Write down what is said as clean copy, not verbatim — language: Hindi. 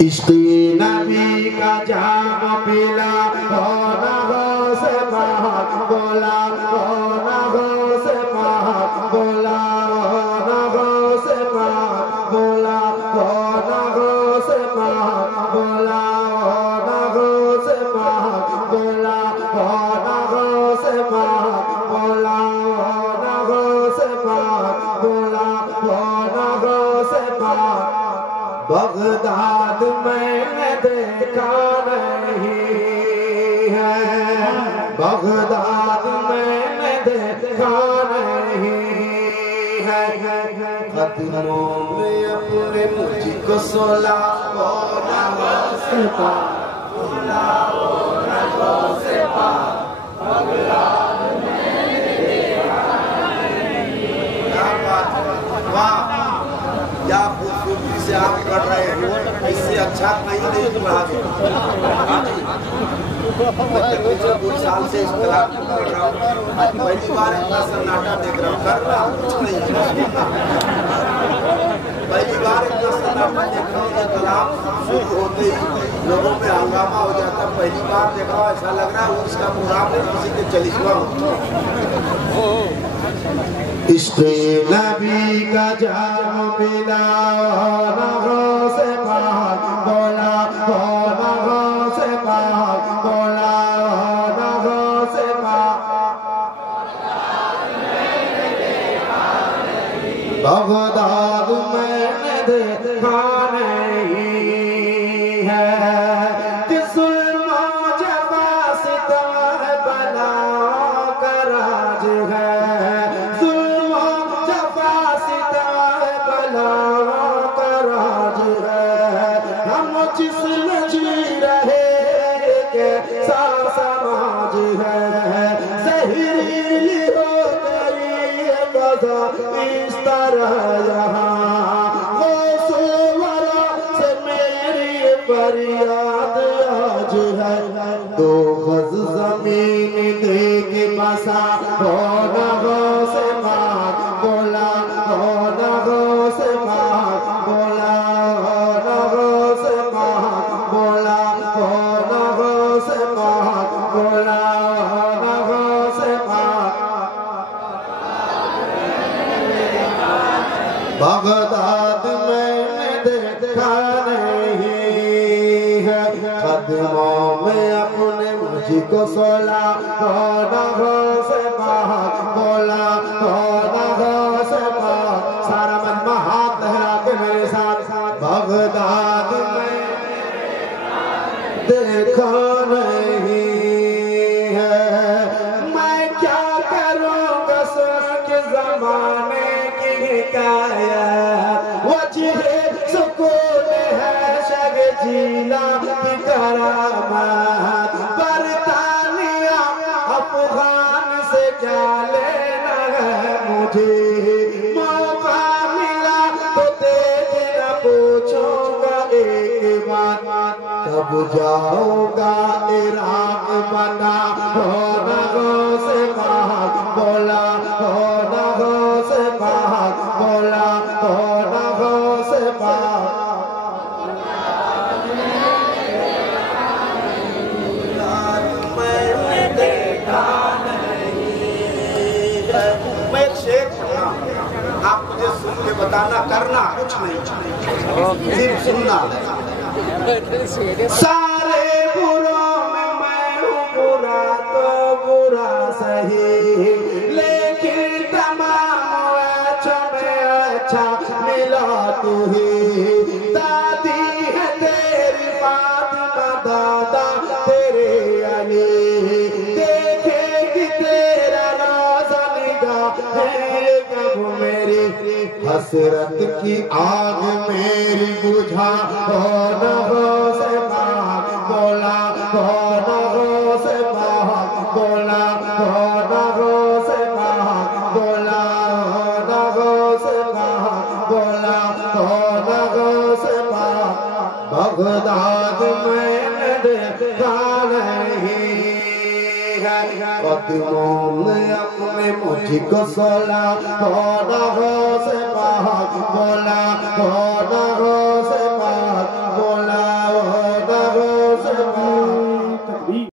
इश्क़े नबी का जाम पिला हो नगो से महक बोला हो नगो से महक बोला हो नगो से महक बोला हो नगो से महक बोला हो नगो से महक बोला हो नगो से महक बोला हो नगो से महक बोला हो नगो से महक बगदाद मैंने देखा नहीं है, बगदाद मैंने देखा नहीं है, कदमों में अपने मुझको सोला वो नगो से पाक बोला वो नगो से पाक बगदाद मैंने देखा नहीं। क्या बात है, वाह क्या खूबसूरती से आप कर रहे हो, इससे अच्छा कहीं नहीं बढ़ा दो। पिछले 2 साल से इस कलाम को कर रहा हूँ, आज पहली बार इतना सन्नाटा देख रहा हूँ, कर रहा हूँ कुछ नहीं, पहली बार इतना सन्नाटा देख रहा हूँ। ये कलाम शुरू होते ही लोगों में हंगामा हो जाता, पहली बार देख रहा हूँ, ऐसा लग रहा है उसका प्रोग्राम है किसी के चलिस्मा हो। इश्क़े नबी का जाम पिला हो नगो से महक बोला हो नगो से महक बोला हो नगो से महक बगदाद मैंने देखा नहीं है, किस मौजबा सितार बला का राज है, जिसमें जी रहे कैसा समाज है, ज़हरीली हो गई ग़ज़ा इस तरह यहाँ, वो सुवरा से मेरी फरियाद आज है, 2 गज़ ज़मीन दे के बसा हो नगो से महक बोला हो नगो से महक बोला हो नगो से महक बोला हो नगो से महक बोला हो नगो से महक बगदाद मैंने देखा नहीं है, कदमों में अपने मुझको सोला हो नगो से महक बोला हो नगो से महक। सारा मजमा हाथ लहरा के मेरे साथ बगदाद में देखा नहीं है, मैं क्या करूँगा सुन के ज़माने की हिकायत, वजह सुकून है शग जीला की करामत, बरतानिया अफगान से क्या लेना है मुझे, मौका मिला तो देखना पूछूंगा एक बात, कब जाऊंगा इराक बना हो नगो से महक बोला हो नगो से महक बोला हो नगो से महक। मैं एक शेर पढ़ना, आप मुझे सुन के बताना, करना कुछ नहीं, सिर्फ सुनना। सारे बुरों में मैं हूँ बुरा तो बुरा सही, लेकिन तमाम अच्छों में अच्छा मिला तू ही, दादी है तेरी फातिमा दादा तेरे अली, देखेगी तेरा रोज़ा निगाह है कब मेरी, हसरत की आग मेरी बुझा हो नगो से महक बोला हो नगो से महक बोला हो नगो से महक बोला हो नगो से महक बोला हो नगो से महक। बगदाद मैंने देखा नहीं है, कदमों में अपने मुझको सोला हो नगो से महक बोला हो नगो से